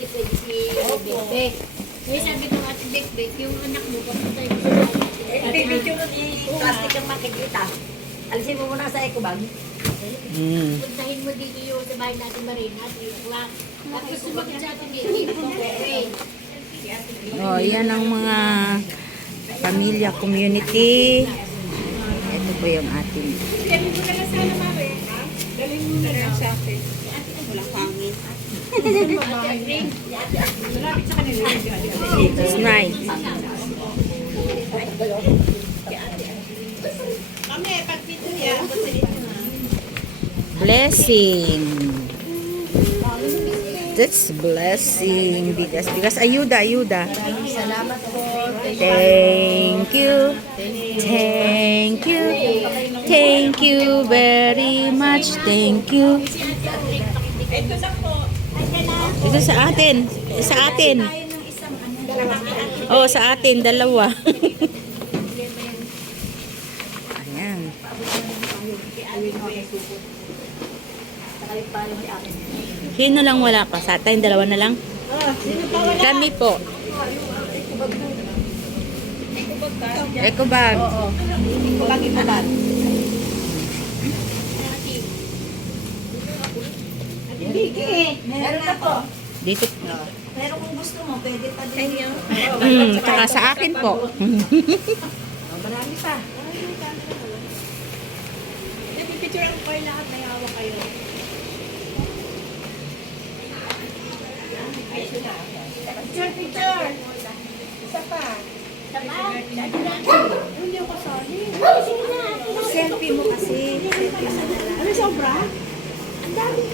hindi pwede si Bek. Kaya sabi ko ate Bek, yung anak mo, papunta yung sa Video mo di plastic ang makikita. Alisin mo muna sa eco bag. puntahin mo dito yung sa bahay natin Marina, 3 o'clock. Tapos sumakit sa atin dito, Oh, yan ang mga pamilya, community. Ito po yung ating. Dalhin mo na lang sana, mami. Dalhin mo na lang sa akin. Walang pangit. Malapit sa kanila. It's nice. Mami, pagpito yan. Blessing. That's blessing. Bigas. Ayuda. Salamat po. Thank you. Thank you very much. Thank you. Ito na po. Ito sa atin. Sa atin. Oh, sa atin. Dalawa. Ayan. Sino lang wala pa? Sa atin, dalawa na lang? Kami po. Eco bag. Lagi pa ba? Meron na po. Dito. Pero kung gusto mo, pwede pa din. Tsaka sa akin po. Marami pa. Picture ang kayo lahat, may hawak kayo. Picture. Isa pa. Hindi ako sorry. Selfie mo kasi. Selfie mo na lang. Ano sobra? Ang dami.